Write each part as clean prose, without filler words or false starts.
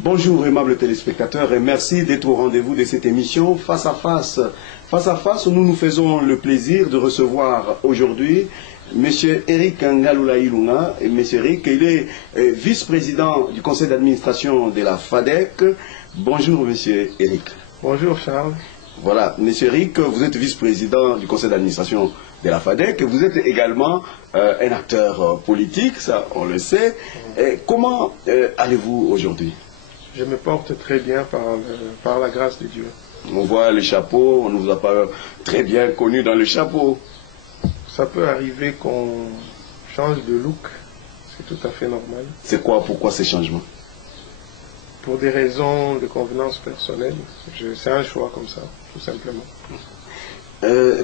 Bonjour aimables téléspectateurs et merci d'être au rendez-vous de cette émission Face à Face. Face à Face, nous faisons le plaisir de recevoir aujourd'hui M. Eric Ngaloula Ilunga. Et M. Eric, il est vice-président du conseil d'administration de la FADEC. Bonjour M. Eric. Bonjour Charles. Voilà, M. Eric, vous êtes vice-président du conseil d'administration de la FADEC. Vous êtes également un acteur politique, ça on le sait. Et comment allez-vous aujourd'hui? Je me porte très bien par la grâce de Dieu. On voit le chapeau, on ne vous a pas très bien connu dans le chapeau. Ça peut arriver qu'on change de look, c'est tout à fait normal. C'est quoi, pourquoi ces changements? Pour des raisons de convenance personnelle, c'est un choix comme ça, tout simplement.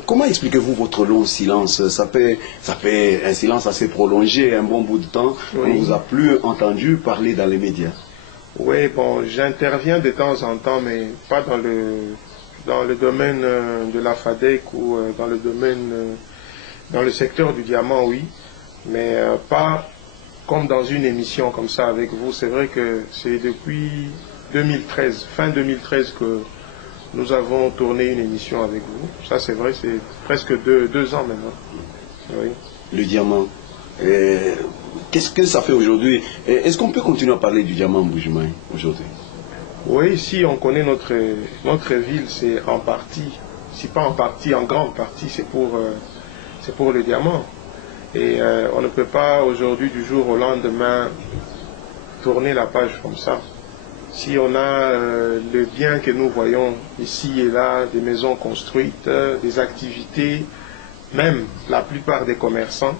Comment expliquez-vous votre long silence? Ça fait un silence assez prolongé, un bon bout de temps. Oui. On ne vous a plus entendu parler dans les médias. Oui, bon, j'interviens de temps en temps, mais pas dans le domaine de la FADEC ou dans le secteur du diamant, oui, mais pas comme dans une émission comme ça avec vous. C'est vrai que c'est depuis 2013, fin 2013 que nous avons tourné une émission avec vous. Ça c'est vrai, c'est presque deux ans maintenant. Oui. Le diamant. Qu'est-ce que ça fait aujourd'hui? Est-ce qu'on peut continuer à parler du diamant Mbuji-Mayi aujourd'hui? Oui, ici on connaît notre ville, c'est en partie, si pas en partie, en grande partie, c'est pour le diamant. Et on ne peut pas aujourd'hui, du jour au lendemain, tourner la page comme ça. Si on a le bien que nous voyons ici et là, des maisons construites, des activités, même la plupart des commerçants,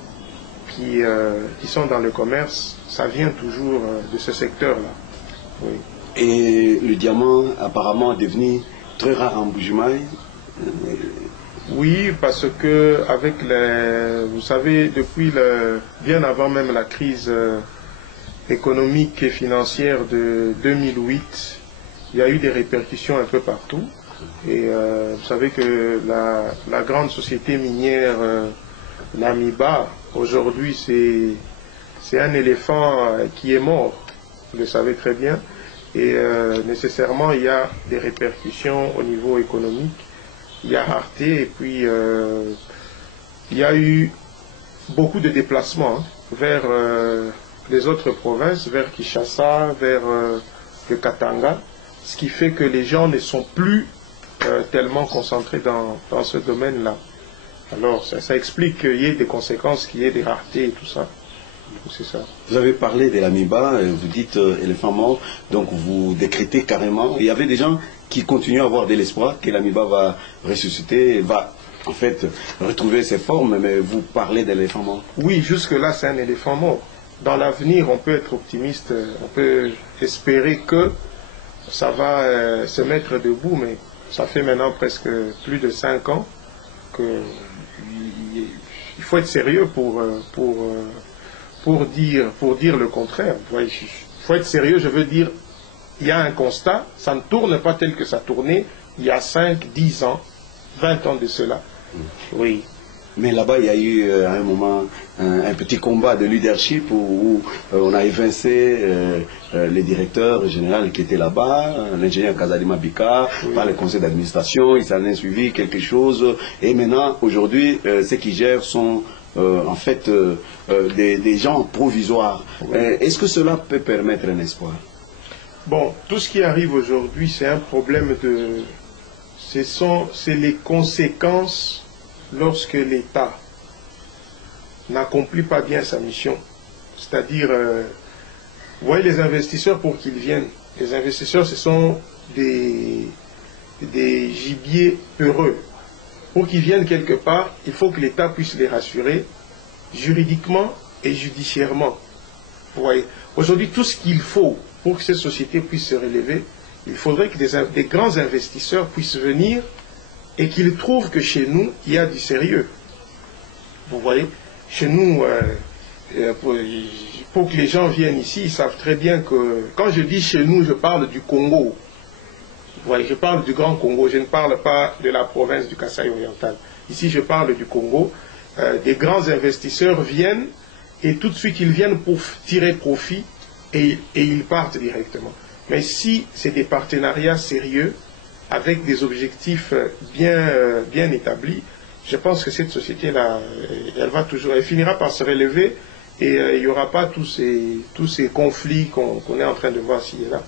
qui sont dans le commerce, ça vient toujours de ce secteur-là. Oui. Et le diamant apparemment est devenu très rare en Mbuji-Mayi. Oui, parce que avec vous savez, depuis bien avant même la crise économique et financière de 2008, il y a eu des répercussions un peu partout. Et vous savez que la grande société minière Namiba, aujourd'hui, c'est un éléphant qui est mort, vous le savez très bien, et nécessairement il y a des répercussions au niveau économique, il y a rareté, et puis il y a eu beaucoup de déplacements vers les autres provinces, vers Kinshasa, vers le Katanga, ce qui fait que les gens ne sont plus tellement concentrés dans ce domaine-là. Alors, ça explique qu'il y ait des conséquences, qu'il y ait des raretés et tout ça. C'est ça. Vous avez parlé de l'Amiba, vous dites éléphant mort, donc vous décrétez carrément. Il y avait des gens qui continuent à avoir de l'espoir que l'Amiba va ressusciter, va en fait retrouver ses formes, mais vous parlez d'éléphant mort. Oui, jusque-là, c'est un éléphant mort. Dans l'avenir, on peut être optimiste, on peut espérer que ça va se mettre debout, mais ça fait maintenant presque plus de 5 ans il faut être sérieux pour dire le contraire. Il faut être sérieux, je veux dire, il y a un constat, ça ne tourne pas tel que ça tournait il y a 5, 10 ans, 20 ans de cela. Oui. Mais là-bas, il y a eu à un moment un petit combat de leadership où on a évincé le directeur général qui était là-bas, l'ingénieur Kazalima Bika, oui, par le conseil d'administration. Il s'en est suivi quelque chose. Et maintenant, aujourd'hui, ceux qui gèrent sont en fait des gens provisoires. Oui. Est-ce que cela peut permettre un espoir? Bon, tout ce qui arrive aujourd'hui, c'est un problème de... C'est les conséquences lorsque l'État n'accomplit pas bien sa mission. C'est-à-dire, vous voyez les investisseurs pour qu'ils viennent. Les investisseurs, ce sont des gibiers peureux. Pour qu'ils viennent quelque part, il faut que l'État puisse les rassurer juridiquement et judiciairement. Vous voyez, aujourd'hui, tout ce qu'il faut pour que ces sociétés puissent se relever, il faudrait que des grands investisseurs puissent venir et qu'ils trouvent que chez nous, il y a du sérieux. Vous voyez, chez nous, pour que les gens viennent ici, ils savent très bien que, quand je dis chez nous, je parle du Congo. Vous voyez, je parle du Grand Congo, je ne parle pas de la province du Kasaï oriental. Ici, je parle du Congo. Des grands investisseurs viennent et tout de suite, ils viennent pour tirer profit et ils partent directement. Mais si c'est des partenariats sérieux, avec des objectifs bien établis, je pense que cette société-là, elle finira par se relever et il n'y aura pas tous ces conflits qu'on est en train de voir ici et là.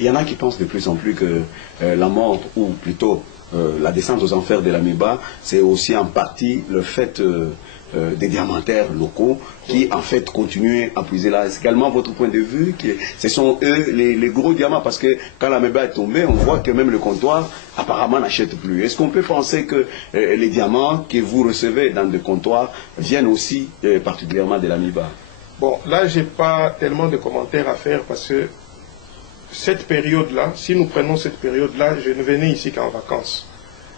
Il y en a qui pensent de plus en plus que la mort, ou plutôt la descente aux enfers de l'Amiba, c'est aussi en partie le fait des diamantaires locaux qui en fait continuent à puiser là. C'est également votre point de vue que ce sont eux les gros diamants, parce que quand l'Amiba est tombée, on voit que même le comptoir apparemment n'achète plus. Est-ce qu'on peut penser que les diamants que vous recevez dans des comptoirs viennent aussi particulièrement de l'Amiba? Bon, là j'ai pas tellement de commentaires à faire parce que cette période-là, si nous prenons cette période-là, je ne venais ici qu'en vacances.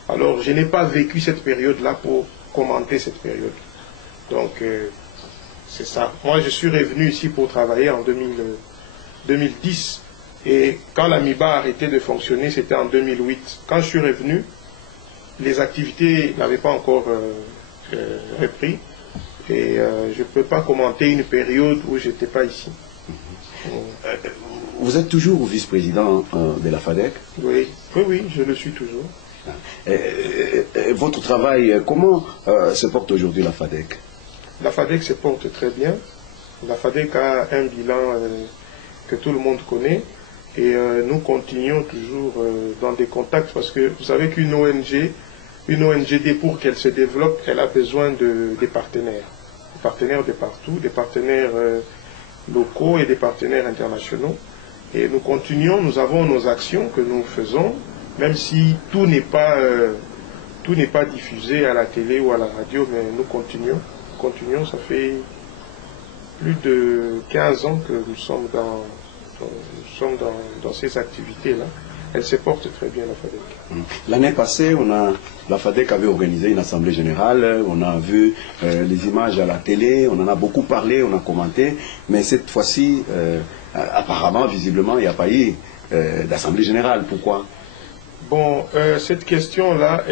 Alors, je n'ai pas vécu cette période-là pour commenter cette période. Donc, c'est ça. Moi, je suis revenu ici pour travailler en 2010. Et quand l'Amiba a arrêté de fonctionner, c'était en 2008. Quand je suis revenu, les activités n'avaient pas encore repris. Et je ne peux pas commenter une période où je n'étais pas ici. Vous êtes toujours vice-président de la FADEC? Oui, je le suis toujours. Votre travail, comment se porte aujourd'hui la FADEC? La FADEC se porte très bien. La FADEC a un bilan que tout le monde connaît. Et nous continuons toujours dans des contacts parce que vous savez qu'une ONG, pour qu'elle se développe, elle a besoin des partenaires. Des partenaires de partout, des partenaires locaux et des partenaires internationaux. Et nous continuons, nous avons nos actions que nous faisons, même si tout n'est pas diffusé à la télé ou à la radio, mais nous continuons, ça fait plus de 15 ans que nous sommes dans ces activités-là. Elle se porte très bien, la FADEC. L'année passée, la FADEC avait organisé une assemblée générale, on a vu les images à la télé, on en a beaucoup parlé, on a commenté, mais cette fois-ci, apparemment, visiblement, il n'y a pas eu d'assemblée générale. Pourquoi? Bon, cette question-là,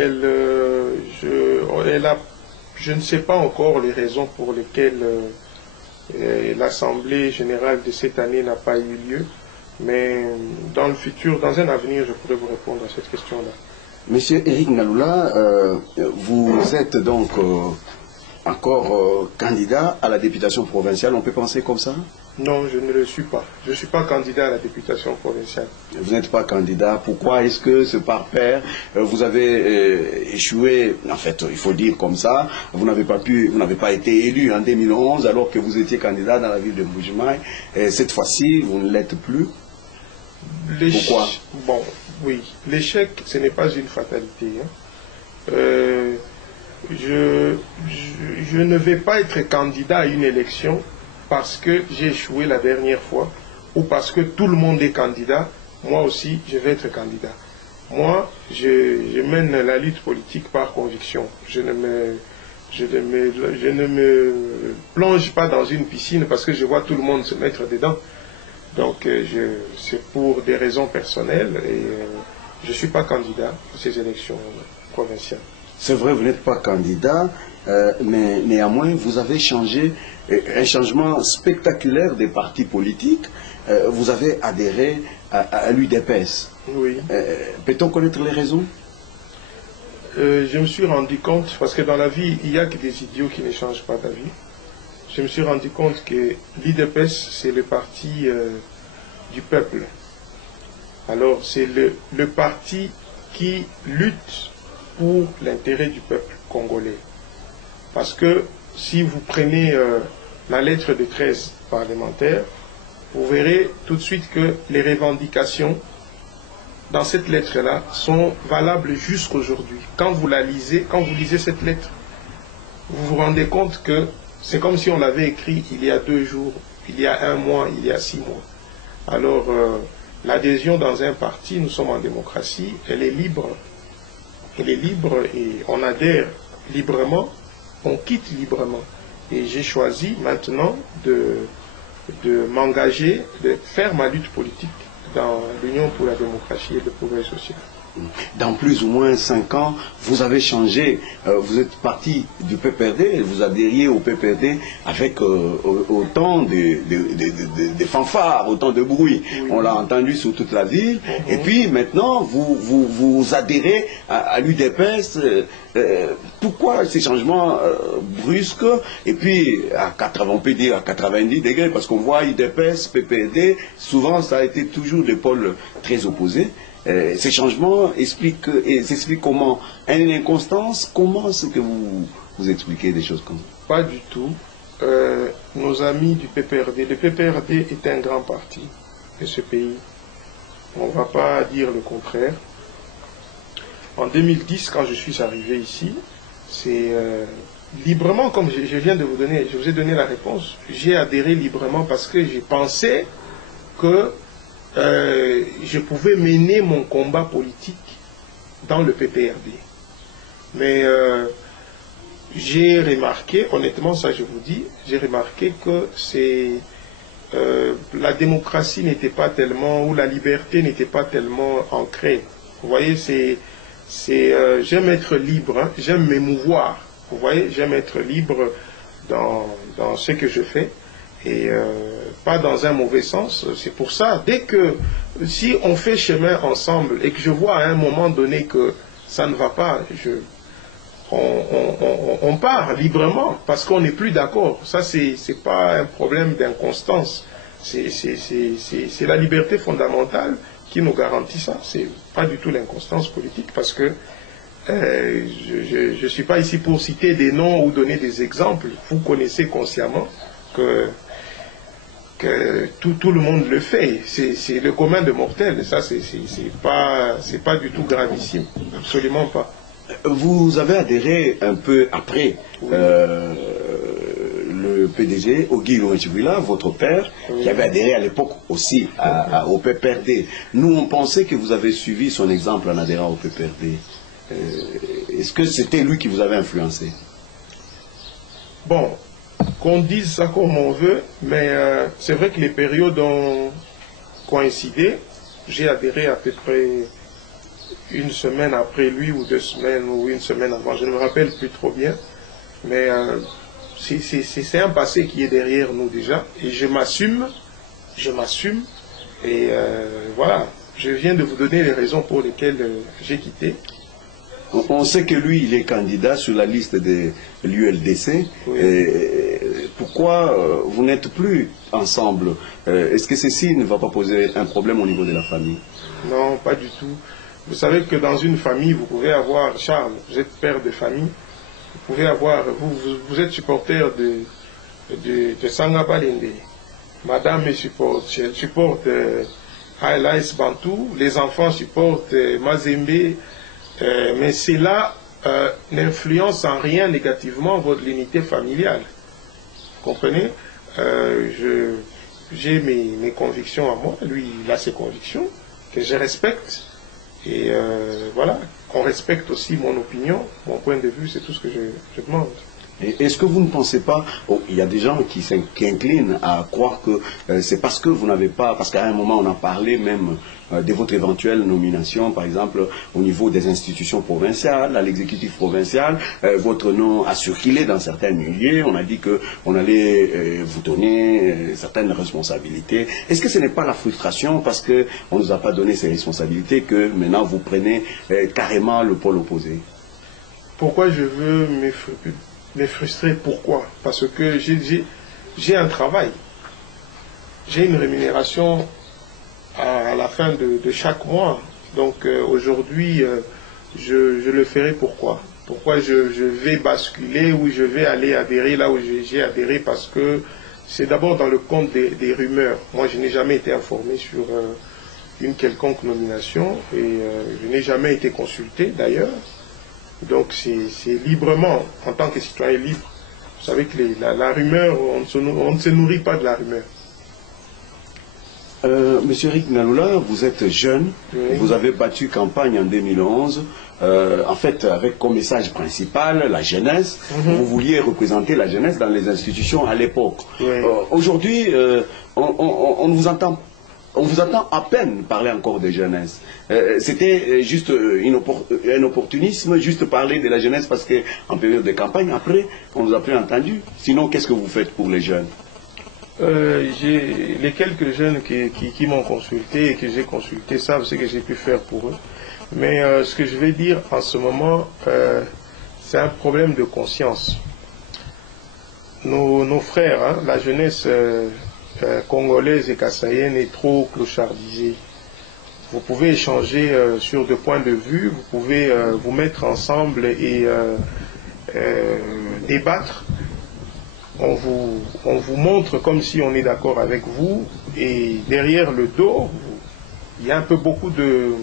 je ne sais pas encore les raisons pour lesquelles l'assemblée générale de cette année n'a pas eu lieu. Mais dans le futur, dans un avenir, je pourrais vous répondre à cette question-là. Monsieur Eric Ngalula, vous êtes donc encore candidat à la députation provinciale, on peut penser comme ça? Non, je ne le suis pas. Je ne suis pas candidat à la députation provinciale. Vous n'êtes pas candidat. Pourquoi? Est-ce que c'est par peur? Vous avez échoué, en fait, il faut dire comme ça, vous n'avez pas été élu en 2011 alors que vous étiez candidat dans la ville de Mbuji-Mayi. Cette fois-ci, vous ne l'êtes plus. Pourquoi? Bon, oui. L'échec, ce n'est pas une fatalité. Hein. Je ne vais pas être candidat à une élection parce que j'ai échoué la dernière fois ou parce que tout le monde est candidat. Moi aussi, je vais être candidat. Moi, je mène la lutte politique par conviction. Je ne me plonge pas dans une piscine parce que je vois tout le monde se mettre dedans. Donc, c'est pour des raisons personnelles et je ne suis pas candidat à ces élections provinciales. C'est vrai, vous n'êtes pas candidat, mais néanmoins, vous avez changé, un changement spectaculaire des partis politiques. Vous avez adhéré à l'UDPS. Oui. Peut-on connaître les raisons? Je me suis rendu compte, parce que dans la vie, il n'y a que des idiots qui ne changent pas d'avis. Je me suis rendu compte que l'UDPS, c'est le parti du peuple. Alors, c'est le parti qui lutte pour l'intérêt du peuple congolais. Parce que si vous prenez la lettre de 13 parlementaires, vous verrez tout de suite que les revendications dans cette lettre-là sont valables jusqu'aujourd'hui. Quand vous lisez cette lettre, vous vous rendez compte que c'est comme si on l'avait écrit il y a 2 jours, il y a 1 mois, il y a 6 mois. Alors, l'adhésion dans un parti, nous sommes en démocratie, elle est libre. Elle est libre et on adhère librement, on quitte librement. Et j'ai choisi maintenant de m'engager, de faire ma lutte politique dans l'Union pour la démocratie et le progrès social. Dans plus ou moins 5 ans, vous avez changé, vous êtes parti du PPRD, vous adhériez au PPRD avec autant de fanfares, autant de bruit. Oui. On l'a entendu sur toute la ville. Et puis maintenant, vous adhérez à l'UDPS. Pourquoi ces changements brusques? Et puis, on peut dire à 90 degrés, parce qu'on voit UDPS, PPRD, souvent ça a été toujours des pôles très opposés. Ces changements s'expliquent comment? Une inconstance? Comment est-ce que vous expliquez des choses comme ça? Pas du tout. Nos amis du PPRD, le PPRD est un grand parti de ce pays. On ne va pas dire le contraire. En 2010, quand je suis arrivé ici, c'est librement, comme je viens de vous donner, je vous ai donné la réponse, j'ai adhéré librement parce que j'ai pensé que je pouvais mener mon combat politique dans le PPRD. Mais j'ai remarqué, honnêtement, ça je vous dis, j'ai remarqué que la démocratie n'était pas tellement, ou la liberté n'était pas tellement ancrée. Vous voyez, j'aime être libre, hein, j'aime m'émouvoir. Vous voyez, j'aime être libre dans ce que je fais. Et pas dans un mauvais sens. C'est pour ça, si on fait chemin ensemble et que je vois à un moment donné que ça ne va pas, on part librement parce qu'on n'est plus d'accord. Ça, c'est pas un problème d'inconstance. C'est la liberté fondamentale qui nous garantit ça. C'est pas du tout l'inconstance politique parce que je ne suis pas ici pour citer des noms ou donner des exemples. Vous connaissez consciemment que tout le monde le fait. C'est le commun de mortels. Ça, c'est pas du tout gravissime. Absolument pas. Vous avez adhéré un peu après oui. Le PDG, Ogi Louenchibouila, votre père, oui. Qui avait adhéré à l'époque aussi au PPRD. Nous, on pensait que vous avez suivi son exemple en adhérant au PPRD. Est-ce que c'était lui qui vous avait influencé? Bon, qu'on dise ça comme on veut, mais c'est vrai que les périodes ont coïncidé. J'ai adhéré à peu près une semaine après lui, ou 2 semaines, ou une semaine avant, je ne me rappelle plus trop bien. Mais c'est un passé qui est derrière nous déjà, et je m'assume, et voilà, je viens de vous donner les raisons pour lesquelles j'ai quitté. On sait que lui, il est candidat sur la liste de l'ULDC. Oui. Pourquoi vous n'êtes plus ensemble? Est-ce que ceci ne va pas poser un problème au niveau de la famille? Non, pas du tout. Vous savez que dans une famille, vous pouvez avoir, Charles, vous êtes père de famille, vous pouvez avoir, vous êtes supporter de Sangaba Lende. Madame supporte, elle supporte Haïlaïs Bantou, les enfants supportent Mazembe. Mais cela n'influence en rien négativement votre unité familiale. Vous comprenez? J'ai mes convictions à moi, lui il a ses convictions, que je respecte. Et voilà, qu'on respecte aussi mon opinion, mon point de vue, c'est tout ce que je demande. Est-ce que vous ne pensez pas, il y a des gens qui inclinent à croire que c'est parce que vous n'avez pas, parce qu'à un moment on a parlé même de votre éventuelle nomination, par exemple au niveau des institutions provinciales, à l'exécutif provincial, votre nom a circulé dans certains milieux, on a dit qu'on allait vous donner certaines responsabilités. Est-ce que ce n'est pas la frustration parce qu'on ne nous a pas donné ces responsabilités que maintenant vous prenez carrément le pôle opposé? Pourquoi je veux me frustrer? Pourquoi? Parce que j'ai un travail, j'ai une rémunération à la fin de chaque mois. Donc aujourd'hui, je le ferai pourquoi? Pourquoi je vais basculer ou je vais aller adhérer là où j'ai adhéré? Parce que c'est d'abord dans le compte des rumeurs. Moi, je n'ai jamais été informé sur une quelconque nomination et je n'ai jamais été consulté d'ailleurs. Donc c'est librement, en tant que citoyen libre. Vous savez que la rumeur, on ne se nourrit pas de la rumeur. Monsieur Rick Naloula, vous êtes jeune, oui. Vous avez battu campagne en 2011, en fait avec comme message principal la jeunesse. Vous vouliez représenter la jeunesse dans les institutions à l'époque. Oui. Aujourd'hui, on ne vous entend on vous entend à peine parler encore de jeunesse. C'était juste un opportunisme, juste parler de la jeunesse parce qu'en période de campagne, après, on ne vous a plus entendu. Sinon, qu'est-ce que vous faites pour les jeunes? Les quelques jeunes qui m'ont consulté et que j'ai consulté savent ce que j'ai pu faire pour eux. Mais ce que je vais dire en ce moment, c'est un problème de conscience. Nos frères, hein, la jeunesse congolaise et kassaïenne est trop clochardisée. Vous pouvez échanger sur deux points de vue, vous pouvez vous mettre ensemble et débattre. On vous montre comme si on est d'accord avec vous, et derrière le dos, il y a un peu beaucoup de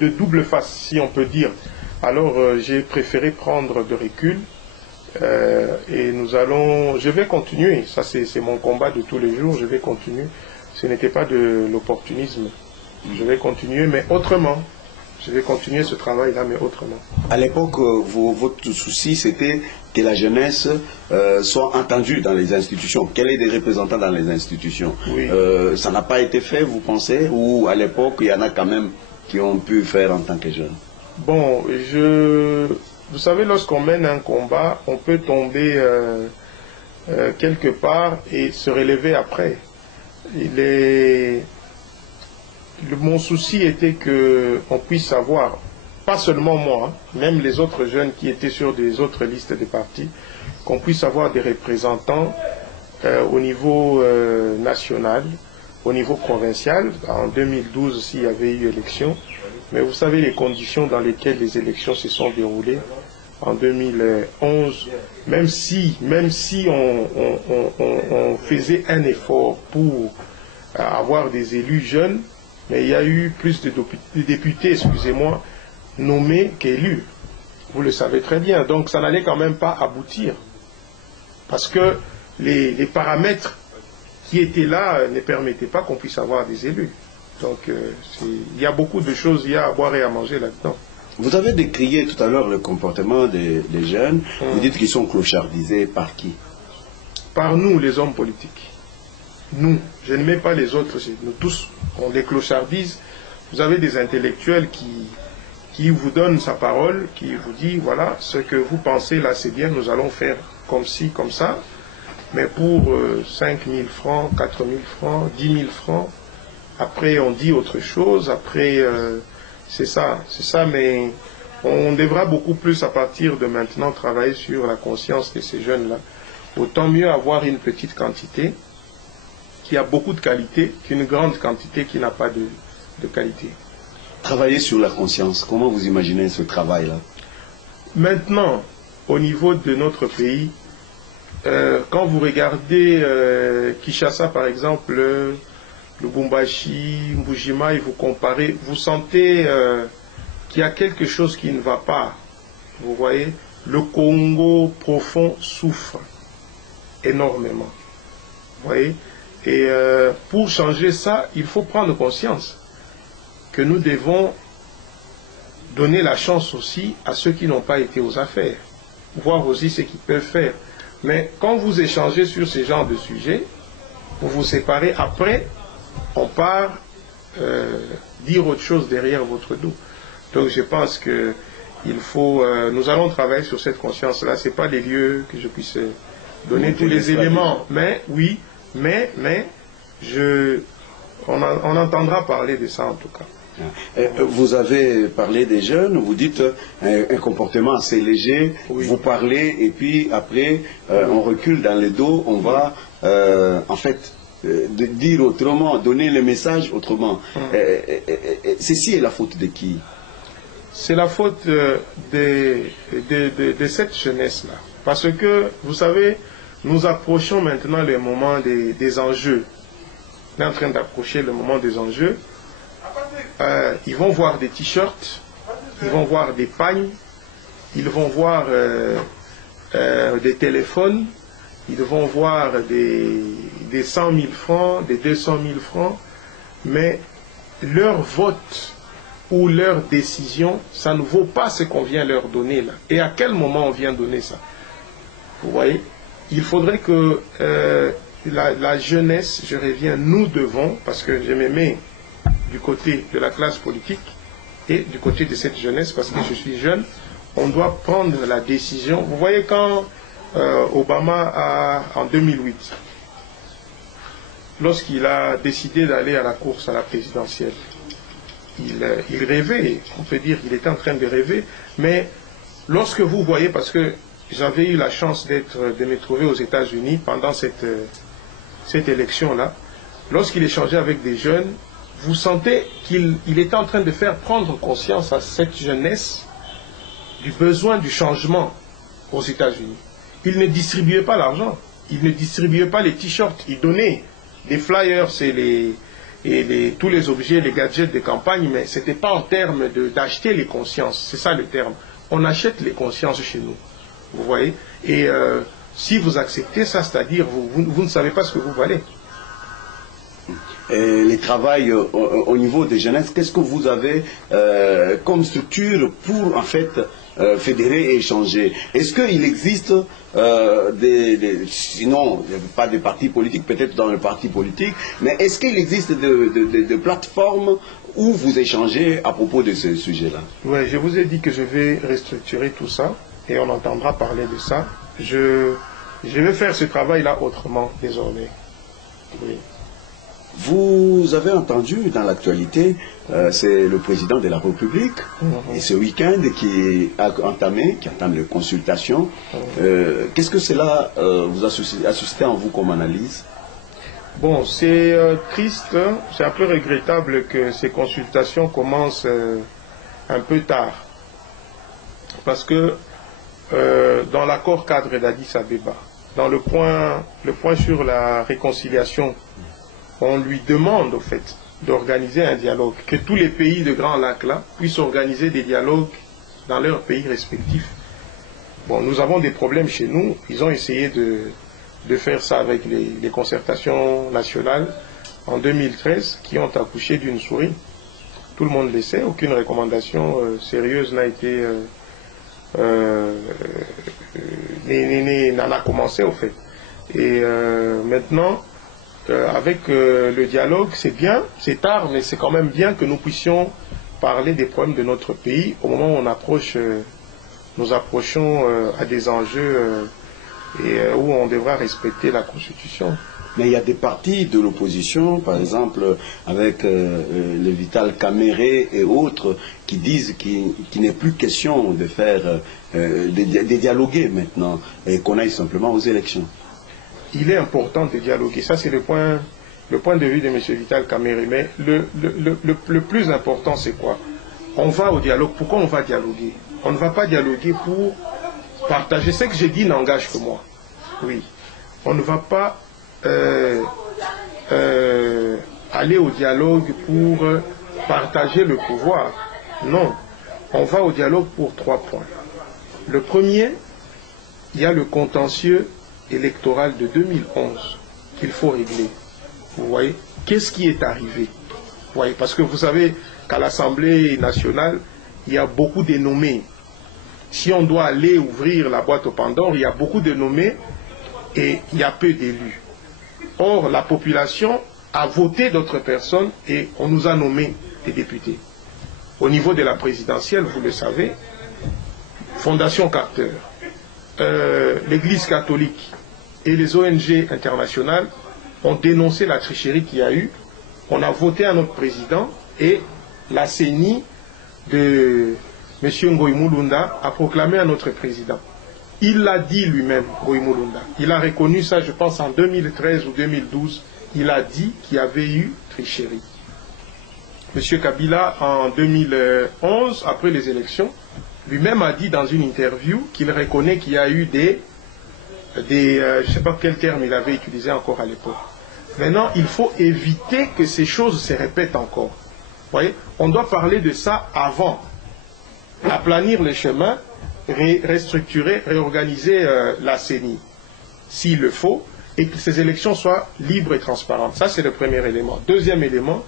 double face, si on peut dire. Alors j'ai préféré prendre de recul, et je vais continuer, ça c'est mon combat de tous les jours, je vais continuer. Ce n'était pas de l'opportunisme, je vais continuer, mais autrement. Je vais continuer ce travail-là, mais autrement. À l'époque, votre souci, c'était que la jeunesse soit entendue dans les institutions, qu'elle ait des représentants dans les institutions. Oui. Ça n'a pas été fait, vous pensez? Ou à l'époque, il y en a quand même qui ont pu faire en tant que jeunes? Bon, vous savez, lorsqu'on mène un combat, on peut tomber quelque part et se relever après. Mon souci était qu'on puisse savoir, pas seulement moi, même les autres jeunes qui étaient sur des autres listes de partis, qu'on puisse avoir des représentants au niveau national, au niveau provincial. En 2012 aussi, il y avait eu élection, mais vous savez les conditions dans lesquelles les élections se sont déroulées en 2011, même si on faisait un effort pour avoir des élus jeunes, mais il y a eu plus de députés, excusez-moi, nommés qu'élus. Vous le savez très bien. Donc ça n'allait quand même pas aboutir. Parce que les paramètres qui étaient là ne permettaient pas qu'on puisse avoir des élus. Donc il y a beaucoup de choses, il y a à boire et à manger là-dedans. Vous avez décrié tout à l'heure le comportement des jeunes. Vous dites qu'ils sont clochardisés par qui? Par nous, les hommes politiques. Nous, je ne mets pas les autres, nous tous, on les clochardise. Vous avez des intellectuels qui vous donnent sa parole, qui vous dit, voilà, ce que vous pensez là c'est bien, nous allons faire comme ci, comme ça, mais pour 5 000 francs, 4 000 francs, 10 000 francs, après on dit autre chose, après c'est ça, mais on devra beaucoup plus à partir de maintenant travailler sur la conscience de ces jeunes-là. Autant mieux avoir une petite quantité qui a beaucoup de qualité qu'une grande quantité qui n'a pas de qualité. Travailler sur la conscience, comment vous imaginez ce travail-là? Maintenant, au niveau de notre pays, quand vous regardez Kinshasa par exemple, Lubumbashi, Mbujima, et vous comparez, vous sentez qu'il y a quelque chose qui ne va pas. Vous voyez, le Congo profond souffre énormément. Vous voyez? Et pour changer ça, il faut prendre conscience que nous devons donner la chance aussi à ceux qui n'ont pas été aux affaires, voir aussi ce qu'ils peuvent faire. Mais quand vous échangez sur ce genre de sujet, vous vous séparez, après, on part dire autre chose derrière votre dos. Donc je pense que il faut, nous allons travailler sur cette conscience-là. Ce n'est pas les lieux que je puisse donner tous les éléments, mais oui, mais on entendra parler de ça en tout cas. Vous avez parlé des jeunes, vous dites un comportement assez léger, oui. Vous parlez et puis après on recule dans le dos, on va en fait dire autrement, donner le message autrement. Ceci est la faute de qui? C'est la faute de cette jeunesse-là. Parce que, vous savez, nous approchons maintenant le moment des enjeux. On est en train d'approcher le moment des enjeux. Ils vont voir des t-shirts, ils vont voir des pagnes, ils vont voir des téléphones, ils vont voir des 100 000 francs, des 200 000 francs, mais leur vote ou leur décision, ça ne vaut pas ce qu'on vient leur donner là. Et à quel moment on vient donner ça? Vous voyez? Il faudrait que la jeunesse, je reviens, nous devons, parce que je me mets du côté de la classe politique et du côté de cette jeunesse, parce que je suis jeune, on doit prendre la décision. Vous voyez, quand Obama, en 2008, lorsqu'il a décidé d'aller à la course à la présidentielle, il rêvait, on peut dire qu'il était en train de rêver, mais lorsque vous voyez, parce que j'avais eu la chance de me trouver aux États-Unis pendant cette élection-là, lorsqu'il échangeait avec des jeunes, vous sentez qu'il était en train de faire prendre conscience à cette jeunesse du besoin du changement aux États-Unis. Il ne distribuait pas l'argent, il ne distribuait pas les t-shirts, il donnait des flyers et tous les objets, les gadgets de campagne, mais ce n'était pas en termes d'acheter les consciences, c'est ça le terme. On achète les consciences chez nous, vous voyez. Et si vous acceptez ça, c'est-à-dire vous ne savez pas ce que vous valez. Et les travails au niveau des jeunesses, qu'est-ce que vous avez comme structure pour en fait fédérer et échanger? Est-ce qu'il existe sinon pas de partis politiques, peut-être dans le parti politique, mais est-ce qu'il existe de plateformes où vous échangez à propos de ce sujet-là? Oui, je vous ai dit que je vais restructurer tout ça et on entendra parler de ça. Je vais faire ce travail-là autrement désormais. Oui. Vous avez entendu dans l'actualité, c'est le président de la République, et ce week-end qui entame les consultations. Qu'est-ce que cela vous a suscité en vous comme analyse? Bon, c'est triste, c'est un peu regrettable que ces consultations commencent un peu tard. Parce que dans l'accord cadre d'Addis Abeba, dans le point sur la réconciliation, on lui demande au fait d'organiser un dialogue, que tous les pays de Grand Lac là puissent organiser des dialogues dans leurs pays respectifs. Bon, nous avons des problèmes chez nous, ils ont essayé de faire ça avec les concertations nationales en 2013 qui ont accouché d'une souris. Tout le monde le sait, aucune recommandation sérieuse n'a été n'en a commencé au fait. Et maintenant, avec le dialogue, c'est bien, c'est tard, mais c'est quand même bien que nous puissions parler des problèmes de notre pays au moment où nous approchons à des enjeux où on devra respecter la Constitution. Mais il y a des partis de l'opposition, par exemple avec le Vital Kamere et autres, qui disent qu'il n'est plus question de faire de dialoguer maintenant et qu'on aille simplement aux élections. Il est important de dialoguer. Ça, c'est le point de vue de M. Vital Kamere. Mais le plus important, c'est quoi? On va au dialogue. Pourquoi on va dialoguer? On ne va pas dialoguer pour partager. Ce que j'ai dit n'engage que moi. Oui. On ne va pas aller au dialogue pour partager le pouvoir. Non. On va au dialogue pour 3 points. Le premier, il y a le contentieux électoral de 2011 qu'il faut régler. Vous voyez, qu'est-ce qui est arrivé? Vous voyez, parce que vous savez qu'à l'Assemblée nationale, il y a beaucoup de nommés. Si on doit aller ouvrir la boîte aux Pandore, il y a beaucoup de nommés et il y a peu d'élus. Or, la population a voté d'autres personnes et on nous a nommé des députés. Au niveau de la présidentielle, vous le savez, Fondation Carter, l'Église catholique et les ONG internationales ont dénoncé la tricherie qu'il y a eu. On a voté à notre président et la CENI de M. Ngoï Mulunda a proclamé à notre président. Il l'a dit lui-même, Ngoï Mulunda. Il a reconnu ça, je pense, en 2013 ou 2012. Il a dit qu'il y avait eu tricherie. M. Kabila, en 2011, après les élections, lui-même a dit dans une interview qu'il reconnaît qu'il y a eu je ne sais pas quel terme il avait utilisé encore à l'époque. Maintenant, il faut éviter que ces choses se répètent encore. Vous voyez, on doit parler de ça avant. Aplanir les chemins, restructurer, réorganiser la CENI, s'il le faut, et que ces élections soient libres et transparentes. Ça, c'est le premier élément. Deuxième élément,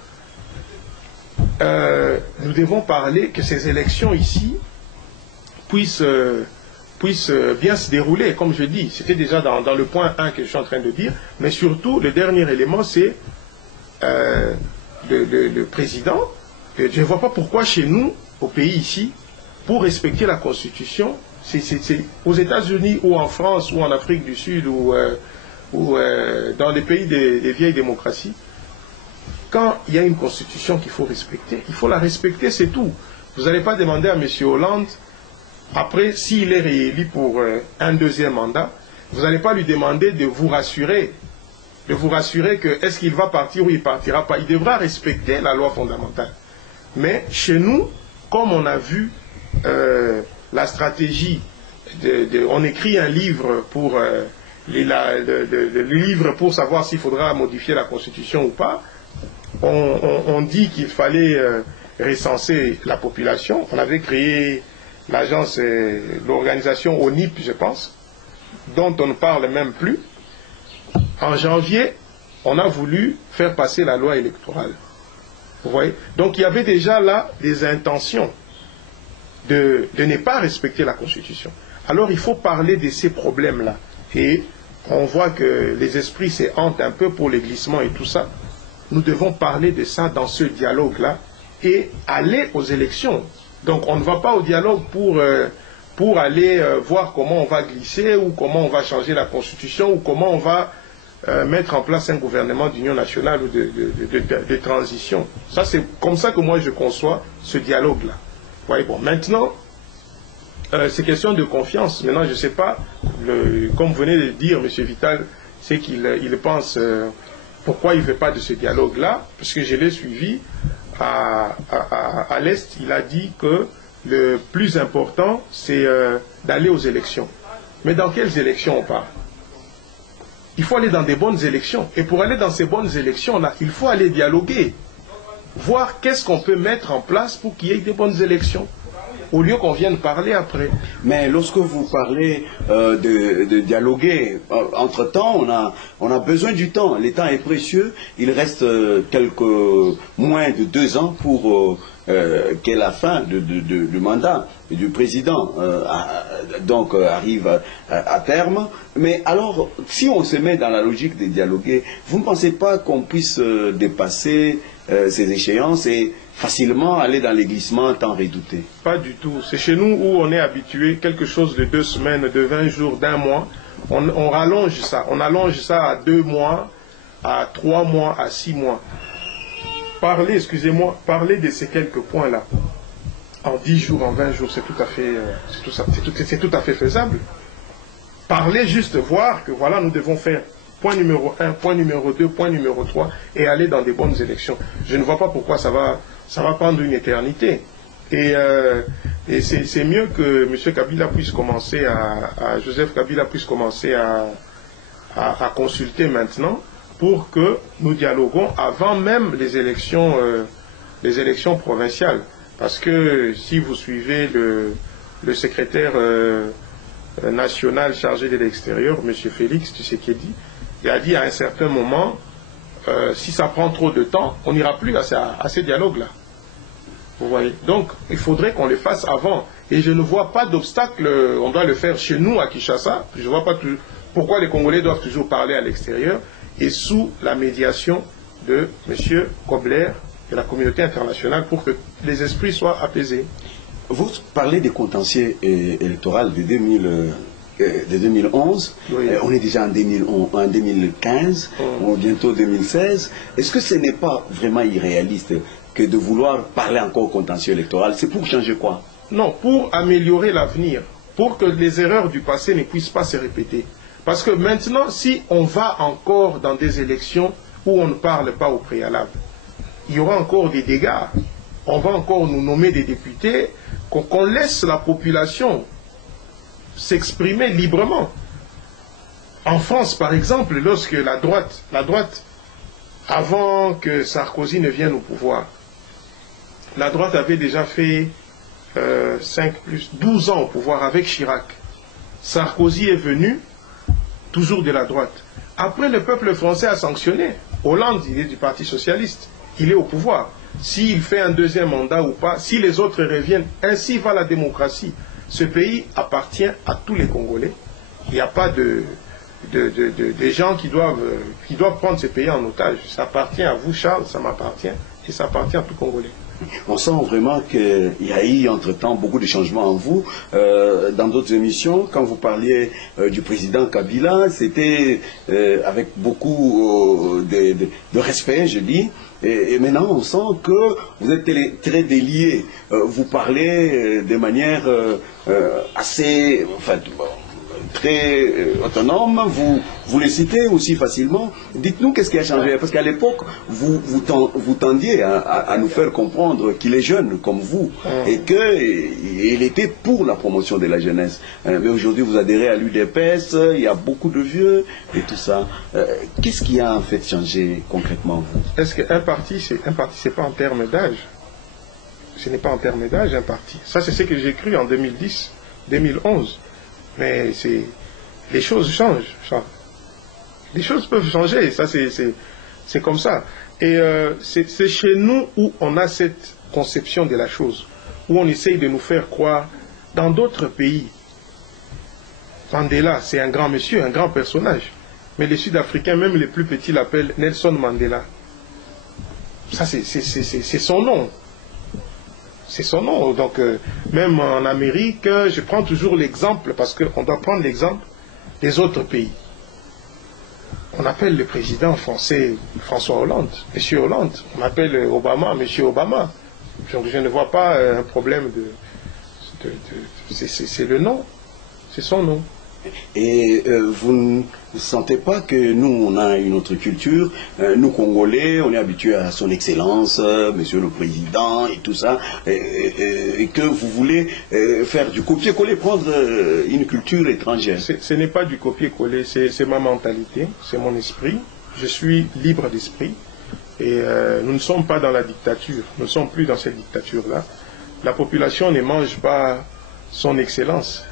nous devons parler que ces élections ici puissent puisse bien se dérouler, comme je dis. C'était déjà dans le point 1 que je suis en train de dire, mais surtout, le dernier élément, c'est le président. Je ne vois pas pourquoi chez nous, au pays ici, pour respecter la Constitution, c'est aux États-Unis ou en France ou en Afrique du Sud ou dans les pays des vieilles démocraties, quand il y a une Constitution qu'il faut respecter, il faut la respecter, c'est tout. Vous n'allez pas demander à M. Hollande, après, s'il est réélu pour un deuxième mandat, vous n'allez pas lui demander de vous rassurer que est-ce qu'il va partir ou il ne partira pas. Il devra respecter la loi fondamentale. Mais chez nous, comme on a vu la stratégie, on écrit un livre pour le livre pour savoir s'il faudra modifier la Constitution ou pas, on dit qu'il fallait recenser la population. On avait créé l'agence, l'organisation ONIP, je pense, dont on ne parle même plus. En janvier, on a voulu faire passer la loi électorale. Vous voyez? Donc il y avait déjà là des intentions de ne pas respecter la Constitution. Alors il faut parler de ces problèmes-là. Et on voit que les esprits s'hantent un peu pour les glissements et tout ça. Nous devons parler de ça dans ce dialogue-là et aller aux élections. Donc on ne va pas au dialogue pour aller voir comment on va glisser ou comment on va changer la Constitution ou comment on va mettre en place un gouvernement d'union nationale ou de transition. Ça, c'est comme ça que moi je conçois ce dialogue-là. Ouais, bon, maintenant, c'est question de confiance. Maintenant, je ne sais pas, comme venez de le dire, M. Vital, c'est qu'il pense pourquoi il ne fait pas de ce dialogue-là, parce que je l'ai suivi à l'Est, il a dit que le plus important, c'est d'aller aux élections. Mais dans quelles élections on parle? Il faut aller dans des bonnes élections. Et pour aller dans ces bonnes élections-là, il faut aller dialoguer. Voir qu'est-ce qu'on peut mettre en place pour qu'il y ait des bonnes élections. Au lieu qu'on vienne parler après. Mais lorsque vous parlez de dialoguer, entre-temps, on a besoin du temps. Le temps est précieux. Il reste moins de 2 ans pour qu'est la fin du mandat du président arrive à terme. Mais alors, si on se met dans la logique de dialoguer, vous ne pensez pas qu'on puisse dépasser ces échéances et facilement aller dans les glissements tant redoutés? Pas du tout. C'est chez nous où on est habitué, quelque chose de 2 semaines, de 20 jours, d'1 mois. On rallonge ça. On allonge ça à 2 mois, à 3 mois, à 6 mois. Parler de ces quelques points-là, en 10 jours, en 20 jours, c'est tout à fait faisable. Parler juste, voir que voilà, nous devons faire point numéro 1, point numéro 2, point numéro 3, et aller dans des bonnes élections. Je ne vois pas pourquoi ça va prendre une éternité. Et c'est mieux que M. Kabila puisse commencer Joseph Kabila puisse commencer à consulter maintenant pour que nous dialoguons avant même les élections provinciales. Parce que si vous suivez le secrétaire national chargé de l'extérieur, M. Félix Tshisekedi, il a dit à un certain moment, si ça prend trop de temps, on n'ira plus à ces dialogues-là. Vous voyez? Donc, il faudrait qu'on les fasse avant. Et je ne vois pas d'obstacle, on doit le faire chez nous, à Kinshasa. Je ne vois pas pourquoi les Congolais doivent toujours parler à l'extérieur et sous la médiation de M. Kobler et la communauté internationale pour que les esprits soient apaisés. Vous parlez des contentieux électoraux de 2011, oui. On est déjà en 2015, bientôt 2016. Est-ce que ce n'est pas vraiment irréaliste que de vouloir parler encore contentieux électoral? C'est pour changer quoi? Non, pour améliorer l'avenir, pour que les erreurs du passé ne puissent pas se répéter. Parce que maintenant, si on va encore dans des élections où on ne parle pas au préalable, il y aura encore des dégâts. On va encore nous nommer des députés, qu'on laisse la population s'exprimer librement. En France, par exemple, lorsque la droite, avant que Sarkozy ne vienne au pouvoir, la droite avait déjà fait 12 ans au pouvoir avec Chirac. Sarkozy est venu, toujours de la droite. Après, le peuple français a sanctionné. Hollande, il est du Parti Socialiste. Il est au pouvoir. S'il fait un deuxième mandat ou pas, si les autres reviennent, ainsi va la démocratie. Ce pays appartient à tous les Congolais. Il n'y a pas de gens qui doivent prendre ce pays en otage. Ça appartient à vous, Charles, ça m'appartient, et ça appartient à tout Congolais. On sent vraiment qu'il y a eu entre-temps beaucoup de changements en vous. Dans d'autres émissions, quand vous parliez du président Kabila, c'était avec beaucoup de respect, je dis. Et maintenant, on sent que vous êtes très déliés. Vous parlez de manière assez... Enfin, très autonome, vous les citez aussi facilement. Dites-nous qu'est-ce qui a changé, parce qu'à l'époque, vous tendiez à nous faire comprendre qu'il est jeune comme vous, et qu'il était pour la promotion de la jeunesse. Mais aujourd'hui, vous adhérez à l'UDPS, il y a beaucoup de vieux, et tout ça. Qu'est-ce qui a en fait changé concrètement, vous? Est-ce qu'un parti, c'est pas en termes d'âge? Ce n'est pas en termes d'âge, un parti. Ça, c'est ce que j'ai cru en 2010, 2011. Mais les choses changent. Les choses peuvent changer, ça c'est comme ça. Et c'est chez nous où on a cette conception de la chose, où on essaye de nous faire croire. Dans d'autres pays, Mandela, c'est un grand monsieur, un grand personnage. Mais les Sud-Africains, même les plus petits, l'appellent Nelson Mandela. Ça, c'est son nom. C'est son nom. Donc, même en Amérique, je prends toujours l'exemple, parce qu'on doit prendre l'exemple des autres pays. On appelle le président français François Hollande, Monsieur Hollande. On appelle Obama, Monsieur Obama. Donc, je ne vois pas un problème c'est le nom. C'est son nom. Et vous ne sentez pas que nous, on a une autre culture, nous Congolais, on est habitués à son excellence, monsieur le président et tout ça, et que vous voulez faire du copier-coller, prendre une culture étrangère? Ce n'est pas du copier-coller, c'est ma mentalité, c'est mon esprit. Je suis libre d'esprit et nous ne sommes pas dans la dictature, nous ne sommes plus dans cette dictature-là. La population ne mange pas son excellence.